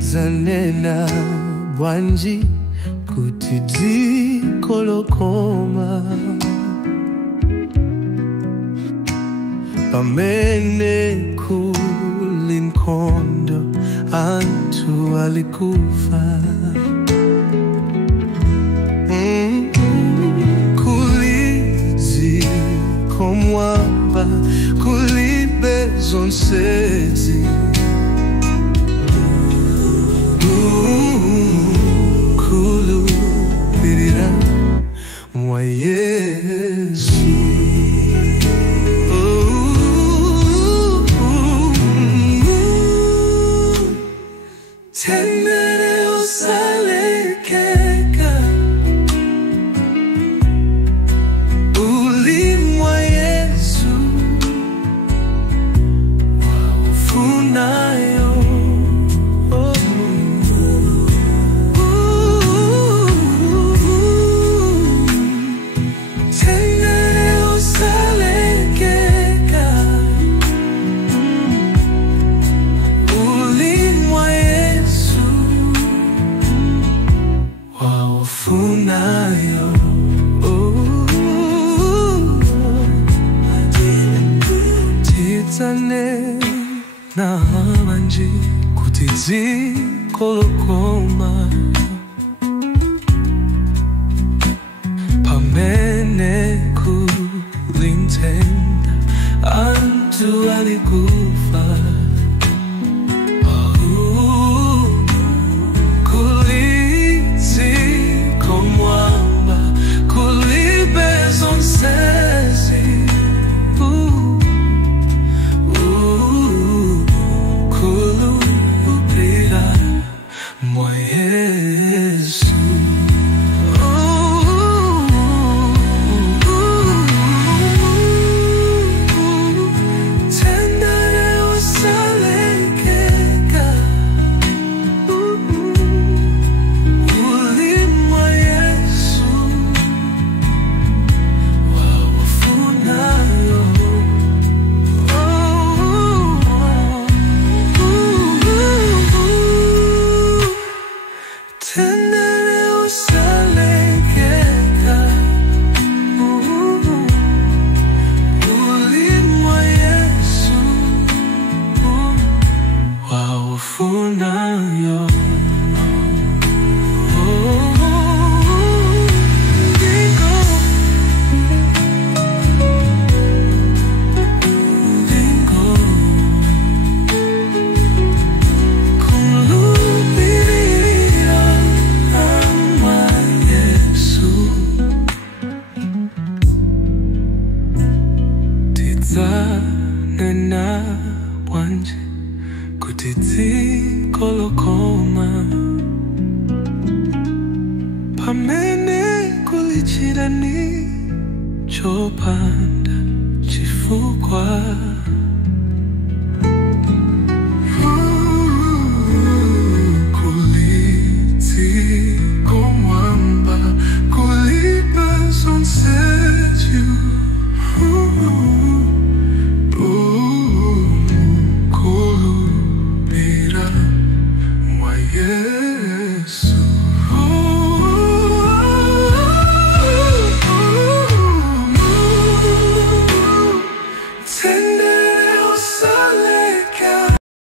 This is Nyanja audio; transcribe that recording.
Dzanena bwanji kuti dzikolokoma pamene kuli nkhondo anthu alikufa. Kuli dziko mwamba kulibe zonsezi. Kulubirira mwa Yesu. Tendere usalekeka uli mwa Yesu waufunayo. Dzanena bwanji kuti dzikolokoma pamene kuli nthenda anthu alikufa. Kuli dziko mwamba kulibe zonsezi. Kulubirira mwa Yesu. Tendere usalekeka uli mwa Yesu waufunayo. Tendere usalekeka uli mwa Yesu waufunayo. Dzanena bwanji kuti dzikolokoma pamene kuli chidani chopanda.